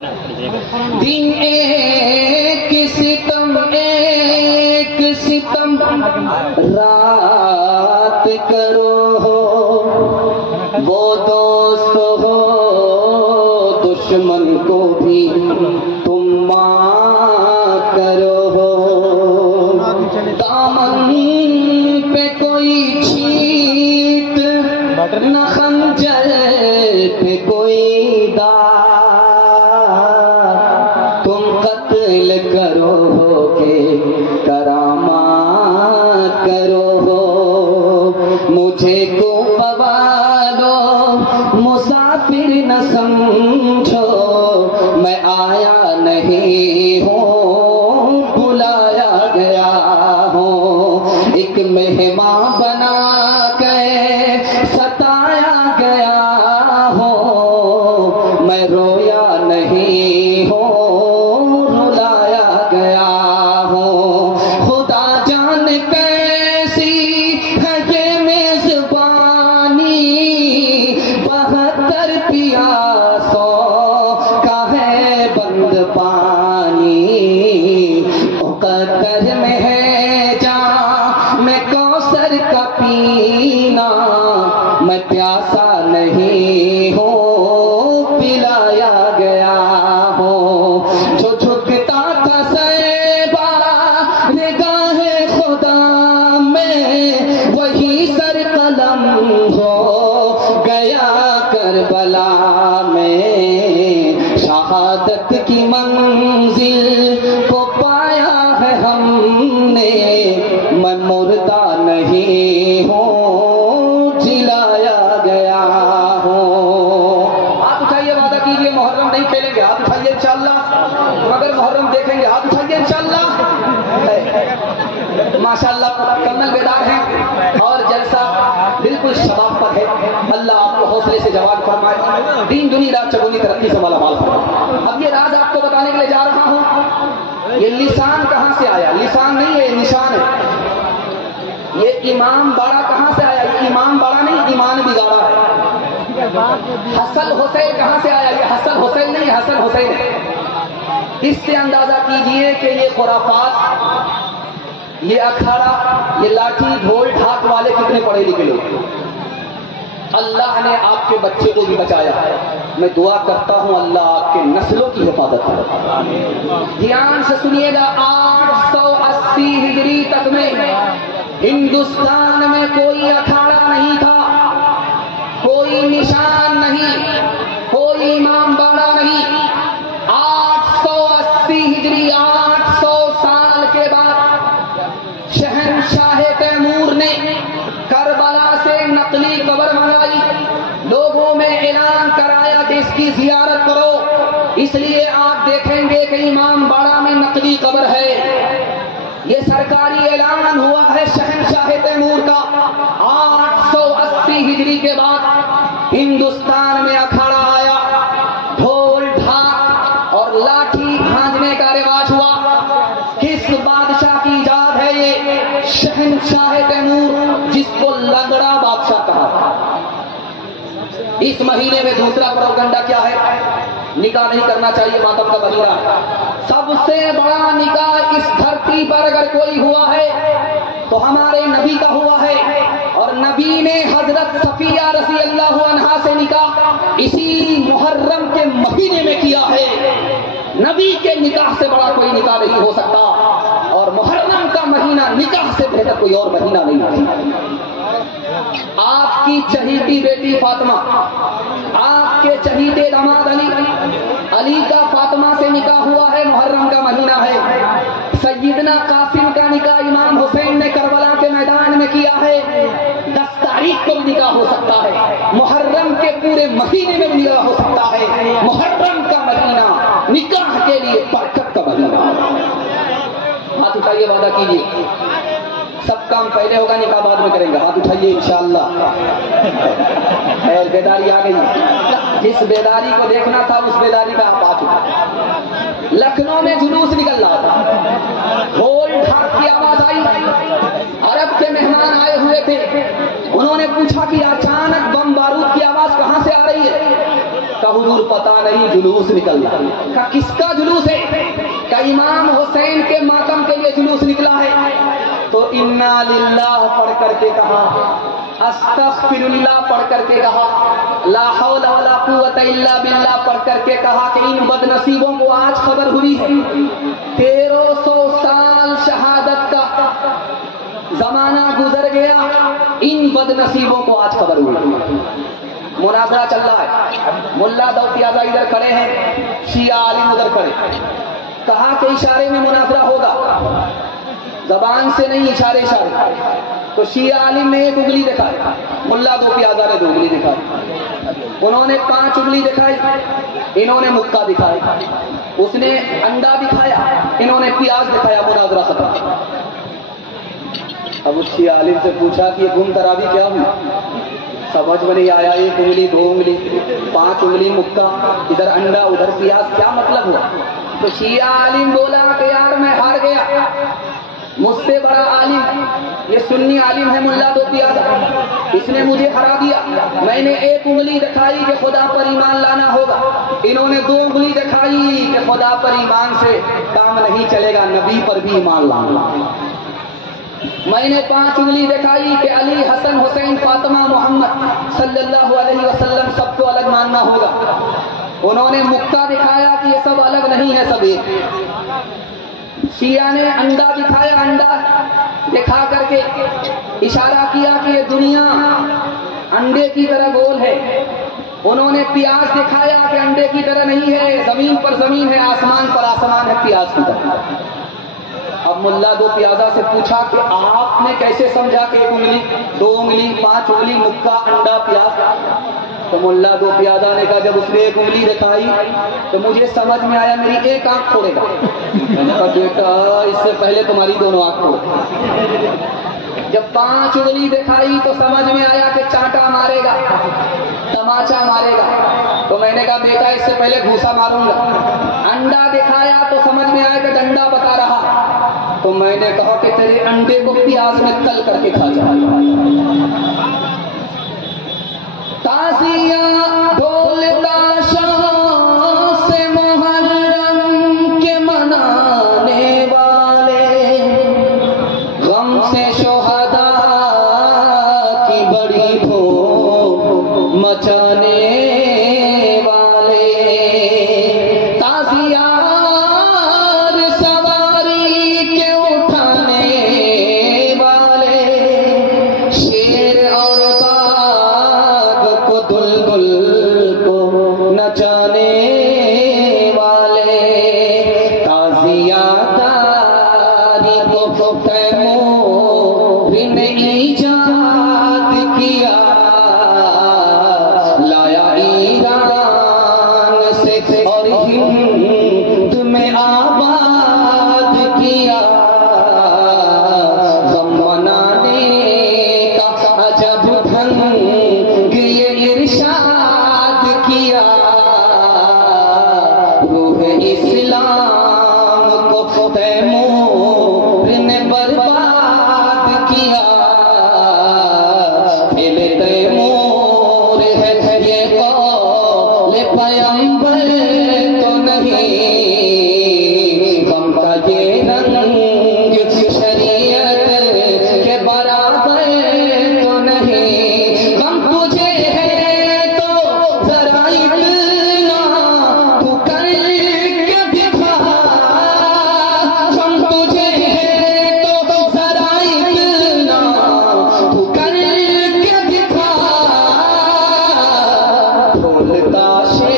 دن ایک ستم رات کرو ہو، وہ دوست ہو دشمن کو بھی تم ماں کرو ہو، دامن پہ کوئی چھیٹ نہ خنجر پہ کوئی داغ، تم قتل کرو ہو کہ کرامات کرو ہو، مجھے کو بوالو مسافر نہ سمجھو، میں آیا نہیں ہوں بلایا گیا ہوں، ایک مہمان بنا کے ستایا گیا ہوں، میں رویا نہیں ہوں رلایا گیا ہوں، خدا جان کیسی ہے یہ میزبانی، 72 پیاسوں کا ہے بند پانی، مقدر میں ہے جام میں کوثر کا پینا، میں پیاسا نہیں ہوں پلایا گیا ہوں، جو جھکتا تھا سیبا نگاہ خدا میں، وہی سر قلم ہو گیا کربلا میں، شہادت کی منزل کو پایا ہے ہم نے، میں مردہ نہیں ہوں جلایا گیا ہوں۔ ہاتھ اٹھائیے، وعدہ کیجئے محرم نہیں کھیلیں گے، ہاتھ اٹھائیے انشاءاللہ، مگر محرم دیکھیں گے، ہاتھ اٹھائیے انشاءاللہ۔ ماشاءاللہ کرنل بیدار ہیں اور جلسہ بالکل شباب پر ہے، اللہ آپ کو حوصلے سے جواب فرمائے، دین دنیا رات چگونی ترقی سے مالا مال فرمائے۔ اب یہ راز آپ کو بتانے کے لیے جا رہا ہوں، یہ لسان کہاں سے آیا؟ لسان نہیں ہے، یہ نشان ہے۔ یہ امام باڑہ کہاں سے آیا؟ یہ امام باڑہ نہیں، ایمان بگاڑا ہے۔ حسن حسین کہاں سے آیا؟ یہ حسن حسین نہیں، حسن حسین ہے۔ اس سے اندازہ کیجئے کہ یہ خرافات، یہ اکھاڑا، یہ لاٹھی ڈھول ڈھاک والے کتنے پڑھے لکھے لوگ۔ اللہ نے آپ کے بچے کو بھی بچایا، میں دعا کرتا ہوں اللہ آپ کے نسلوں کی حفاظت کرے۔ دھیان سے سنیے گا، 880 ہجری تک میں ہندوستان میں کوئی اکھاڑا نہیں تھا، کوئی نشان نہیں، کوئی امام باڑہ نہیں۔ 880 ہجری، 800 سال کے بعد شہنشاہ تیمور نے کربلا سے نقلی قبر منگائی، لوگوں میں اعلان کرایا کہ اس کی زیارت کرو، اس لیے آپ دیکھیں گے کہ امام باڑہ میں نقلی قبر ہے۔ یہ سرکاری اعلان ہوا ہے شہنشاہ تیمور کا۔ 880 ہجری کے بعد ہندوستان میں اکھاڑا آیا، ڈھول ڈھاک اور لاٹھی بھانجنے کا رواج ہوا۔ کس بادشاہ کی ایجاد ہے یہ؟ شہنشاہ تیمور، جس کو لنگڑا بادشاہ کہا تھا۔ اس مہینے میں دوسرا پروپیگنڈا کیا ہے؟ نکاح نہیں کرنا چاہیے، ماتم کا مہینہ۔ سب سے بڑا نکاح اس دھرتی پر اگر کوئی ہوا ہے تو ہمارے نبی کا ہوا ہے، اور نبی نے حضرت صفیہ رضی اللہ عنہا سے نکاح اسی محرم کے مہینے میں کیا ہے۔ نبی کے نکاح سے بڑا کوئی نکاح نہیں ہو سکتا، اور محرم کا مہینہ نکاح سے بہتر کوئی اور مہینہ نہیں ہے۔ آپ کی چہیتی بیٹی فاطمہ، آپ کے چہیتے داماد علی کا فاطمہ سے نکاح ہوا ہے، محرم کا مہینہ ہے۔ سیدنا قاسم کا نکاح امام حسین نے کربلا کے میدان میں کیا ہے، 10 تاریخ کو بھی نکاح ہو سکتا ہے، محرم کے پورے مہینے میں بھی نکاح ہو سکتا ہے۔ محرم کا مہینہ نکاح کے لیے برکت کا مہینہ۔ ہاتھ اٹھائیے، وعدہ کیجیے، سب کام پہلے ہوگا، نکاح بعد میں کریں گے، ہاتھ اٹھائیے انشاءاللہ۔ خیر بیداری آ گئی، جس بیداری کو دیکھنا تھا اس بیداری کا آپ آ چکے۔ لکھنؤ میں جلوس نکل رہا تھا، ڈھول ڈھاک کی آواز آئی، عرب کے مہمان آئے ہوئے تھے، انہوں نے پوچھا کہ اچانک بم بارود کی آواز کہاں سے آ رہی ہے؟ کہا حضور پتہ نہیں جلوس نکل رہا. کہا کس کا جلوس ہے؟ کہ امام حسین کے ماتم کے لیے جلوس نکلا ہے. تو انا للہ پڑھ کر کے کہا, استغفر اللہ پڑھ کر کے کہا, لا حول ولا قوت الا باللہ پڑھ کر کے کہا کہ ان بد نصیبوں کو آج خبر ہوئی ہے. 1300 سال شہادت کا زمانہ گزر گیا, ان بد نصیبوں کو آج خبر ہوئی. مناظرہ چل رہا ہے, ملا دو پیازا ادھر کھڑے ہیں, شیعہ عالم ادھر کھڑے. کہا کہ اشارے میں مناظرہ ہوگا, زبان سے نہیں, اشارے اشارے. تو شیعہ عالم نے ایک انگلی دکھائی, ملا دو پیازا نے 2 انگلی دکھائی, انہوں نے 5 انگلی دکھائی, انہوں نے مکہ دکھایا, اس نے انڈا دکھایا, انہوں نے پیاز دکھایا. مناظرہ ختم. اب اس شیعہ عالم سے پوچھا کہ یہ گم ترابی کیا ہوئی؟ سمجھ میں نہیں آیا. 1 انگلی 2 انگلی 5 انگلی مکہ, ادھر انڈا ادھر پیاز, کیا مطلب ہوا؟ تو شیعہ عالم بولا کہ یار میں ہار گیا, مجھ سے بڑا عالم یہ سنی عالم ہے ملا دو پیازا, اس نے مجھے ہرا دیا. میں نے 1 انگلی دکھائی کہ خدا پر ایمان لانا ہوگا, انہوں نے 2 انگلی دکھائی کہ خدا پر ایمان سے کام نہیں چلے گا, نبی پر بھی ایمان لانا. میں نے 5 انگلی دکھائی کہ علی, حسن, حسین, فاطمہ, محمد صلی اللہ علیہ وسلم سب کو الگ ماننا ہوگا. انہوں نے مکہ دکھایا کہ یہ سب الگ نہیں ہے, سب ایک. شیعہ نے انڈا دکھایا, انڈا دکھا کر کے اشارہ کیا کہ یہ دنیا انڈے کی طرح گول ہے. انہوں نے پیاز دکھایا کہ انڈے کی طرح نہیں ہے, زمین پر زمین ہے, آسمان پر آسمان ہے, پیاز کی طرح. اب ملا دو پیازا سے پوچھا کہ آپ نے کیسے سمجھا کہ 1 انگلی 2 انگلی 5 انگلی مکہ انڈا پیاز؟ تو ملا دو پیازا نے کہا جب اس نے 1 انگلی دکھائی تو مجھے سمجھ میں آیا میری 1 آنکھ پھوڑے گا. میں نے کہا بیٹا اس سے پہلے تمہاری 2 آنکھ پھوڑ. جب 5 انگلی دکھائی تو سمجھ میں آیا کہ چانٹا مارے گا, تماچا مارے گا. تو میں نے کہا بیٹا اس سے پہلے گھوسا ماروں گا. انڈا دکھایا تو سمجھ میں آیا کہ ڈنڈا بتا رہا. تو میں نے کہا کہ تیرے انڈے کو پیاز میں تل کر کے کھا جائے. تازیاں ڈھول تاشاں سے محرم کے منانے والے, غم سے شہداء کی بڑی دھوم مچانے والے, تازیاں سواری کے اٹھانے والے, شیر اور دلدل کو نچانے والے, تازیات کو تیمور نے ایجاد کیا, لایا ایران سے اور ہند میں آباد کیا. غم منانے کا عجب ڈھنگ یہ ارشاد کیا, روح اسلام کو تیمور نے برباد کیا. پھر تیمور ہے یہ قول پیغمبر تو نہیں, غم کا یہ رنگ شریعت کے برابر تو نہیں. غم تجھے ہے تو ذرا اتنا تو کر کے دکھا, غم تجھے ہے تو ذرا اتنا تو کر کے دکھا. ڈھول تاشے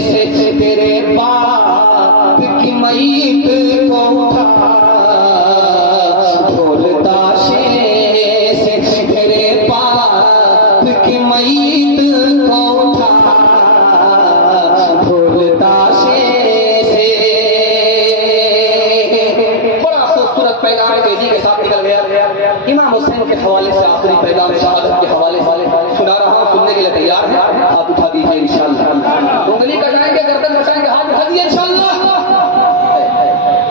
سے تیرے باپ کی میت کو اٹھا, ڈھول تاشے سے تیرے باپ کی میت کو اٹھا, ڈھول تاشے سے. بڑا خوبصورت پیغام تیزی کے ساتھ نکل گیا. امام حسین کے حوالے سے آخری پیغام شہادت کے حوالے سے سنا رہا ہوں, سننے کے لیے تیار ہے؟ ہاتھ اٹھا دیجیے انشاءاللہ. انگلی کٹائیں گے, گردن کٹائیں گے, ہاتھ اٹھا دیجیے انشاءاللہ.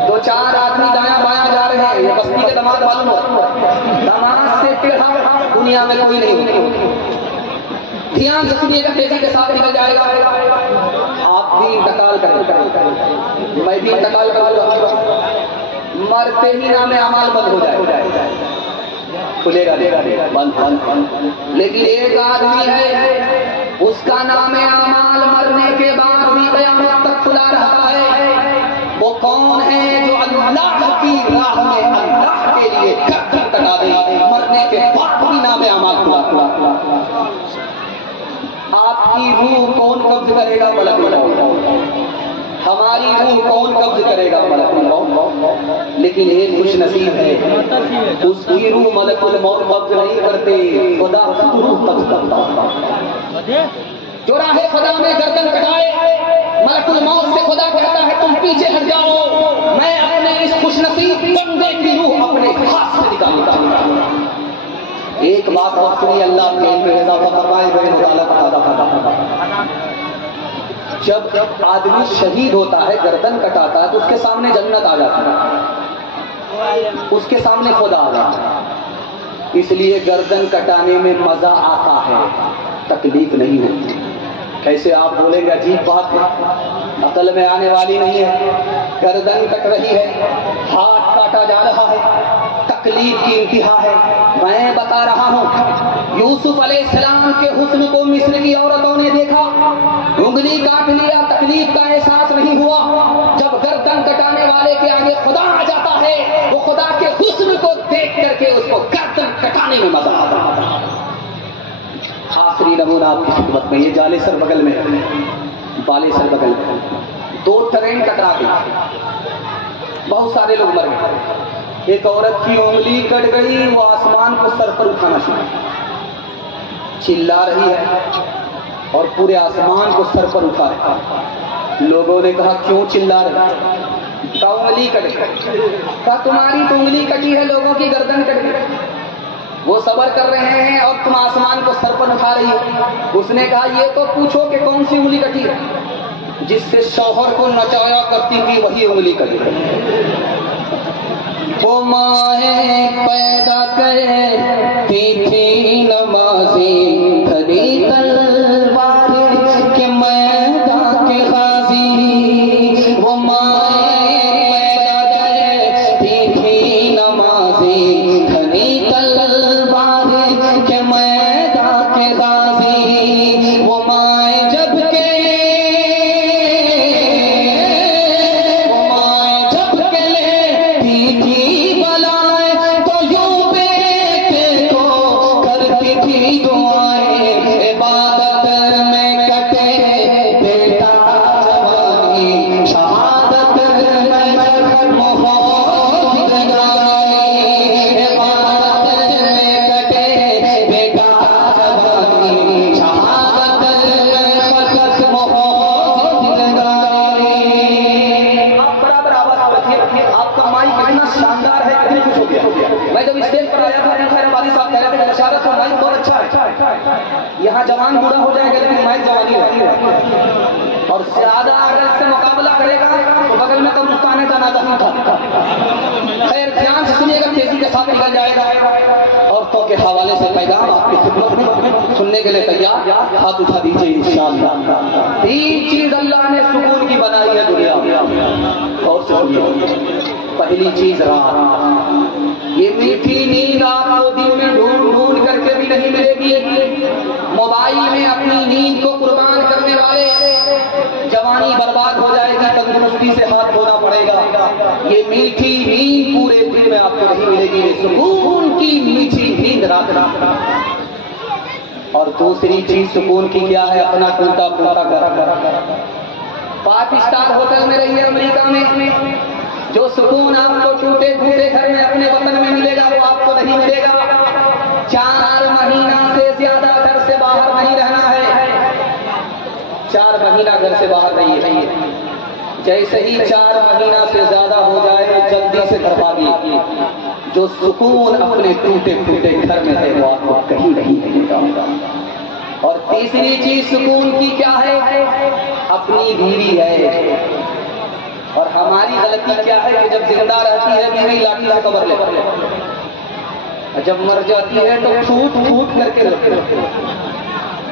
2-4 آدمی دایاں بایاں جا رہے ہیں, یہ بستی کے داماد معلوم ہو, داماد سے ٹیڑھا دنیا میں کوئی نہیں. دھیان سے سنیے گا, تیزی کے ساتھ نکل جائے گا. بھی انتقال کریں، میں بھی انتقال کروں، مرتے ہی نام اعمال بند ہو جائے، کھلے گا بند، لیکن ایک آدمی ہے اس کا نام اعمال مرنے کے بعد بھی قیامت تک کھلا رہا ہے. وہ کون ہے؟ جو اللہ کی راہ میں اللہ کے لیے گردن کٹا دے، مرنے کے بعد بھی نام اعمال کھلا. آپ کی روح کون قبض کرے گا؟ ملک الموت. ہماری روح کون قبض کرے گا؟ ملک الموت. لیکن ایک خوش نصیب ہے، اس کی روح ملک الموت قبض نہیں کرتے، خدا خود روح قبض کرتا. جو راہ خدا میں گردن کٹائے، ملک الموت سے خدا کہتا ہے تم پیچھے ہٹ جاؤ، میں اپنے اس خوش نصیب بندے کی روح اپنے ہاتھ سے نکالتا ہوں. ایک بات اور سنی، اللہ کے علم میں اضافہ فرمائے بے مطالعہ. جب آدمی شہید ہوتا ہے، گردن کٹاتا ہے، تو اس کے سامنے جنت آ جاتی ہے، اس کے سامنے خدا آ جاتا ہے. اس لیے گردن کٹانے میں مزہ آتا ہے، تکلیف نہیں ہوتی. کیسے آپ بولیں گے؟ عجیب بات ہے، عقل میں آنے والی نہیں ہے. گردن کٹ رہی ہے، ہاتھ کاٹا جا رہا ہے، تکلیف کی انتہا ہے. میں بتا رہا ہوں، یوسف علیہ السلام کے حسن کو مصر کی عورتوں نے دیکھا، انگلی کاٹ لیا، تکلیف کا احساس نہیں ہوا. جب گردن کٹانے والے کے آگے خدا آ جاتا ہے، وہ خدا کے حسن کو دیکھ کر کے اس کو گردن کٹانے میں مزہ آتا ہے. آخری نمونہ آپ کی خدمت میں، یہ جالے سر بغل میں، بالے سر بغل میں 2 ٹرین ٹکرا گئی، بہت سارے لوگ مر گئے. ایک عورت کی انگلی کٹ گئی، وہ آسمان کو سر پر اٹھانا شروع، چلا رہی ہے اور پورے آسمان کو سر پر اٹھا رہی. لوگوں نے کہا کیوں چلا رہے؟ کہا انگلی کٹ گئی. کہا تمہاری تو انگلی کٹی ہے، لوگوں کی گردن کٹ گئی. وہ صبر کر رہے ہیں اور تم آسمان کو سر پر اٹھا رہی ہو. اس نے کہا یہ تو پوچھو کہ کون سی انگلی کٹی ہے؟ جس سے شوہر کو نچایا کرتی تھی وہی انگلی کٹی. وہ مائیں پیدا کرتی تھی نمازی، دھری تلوار کے میدان کے غازی. وہ مائیں پیدا کرتی تھی نمازی، دھری تلوار کے میدان کے غازی. وہ مائیں جب کے یہاں جوان بوڑھا ہو جائے گا لیکن میں جوانی رہتی ہے، اور زیادہ اگر اس سے مقابلہ کرے گا تو بغل میں قبرستان جنازہ نہیں تھا. خیر دھیان سے سنیے گا، تیزی کے ساتھ نکل جائے گا. عورتوں کے حوالے سے پیغام آپ کی خدمت میں سننے کے لیے تیار؟ ہاتھ اٹھا دیجیے انشاءاللہ. 3 چیز اللہ نے سکون کی بنائی ہے دنیا میں، اور پہلی چیز رات. یہ میٹھی نیند آپ کو دن میں ڈھونڈ کر کے بھی نہیں ملے گی. موبائل میں اپنی نیند کو قربان کرنے والے جوانی برباد ہو جائے گی، تندرستی سے ہاتھ دھونا پڑے گا. یہ میٹھی نیند پورے دن میں آپ کو نہیں ملے گی، سکون کی میٹھی نیند رات. اور دوسری چیز سکون کی کیا ہے؟ اپنا ٹوٹا پھوٹا گھر. 5 اسٹار ہوٹل میں رہیے امریکہ میں، جو سکون آپ کو ٹوٹے پھوٹے گھر میں اپنے وطن میں ملے گا وہ آپ کو نہیں ملے گا. 4 مہینہ سے زیادہ گھر سے باہر نہیں رہنا ہے. 4 مہینہ گھر سے باہر رہیے. جیسے ہی 4 مہینہ سے زیادہ ہو جائے جلدی سے گھر بھاگیے. جو سکون اپنے ٹوٹے پھوٹے گھر میں ہے وہ آپ کو کہیں نہیں ملے گا. اور تیسری چیز سکون کی کیا ہے؟ اپنی بیوی ہے. اور ہماری غلطی کیا ہے کہ جب زندہ رہتی ہے بیوی لاٹھی سے قبر لے کر، جب مر جاتی ہے تو پھوٹ کر کے رکھتے.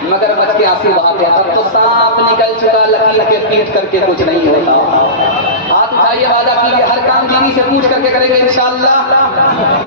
مگر بچ کے آنسو بہاتے ہیں. اب تو سانپ نکل چکا لکیر کے پیٹ کر کے کچھ نہیں ہوتا. ہاتھ اٹھائیے وعدہ کیجیے ہر کام دینی سے پوچھ کر کے کریں گے انشاءاللہ.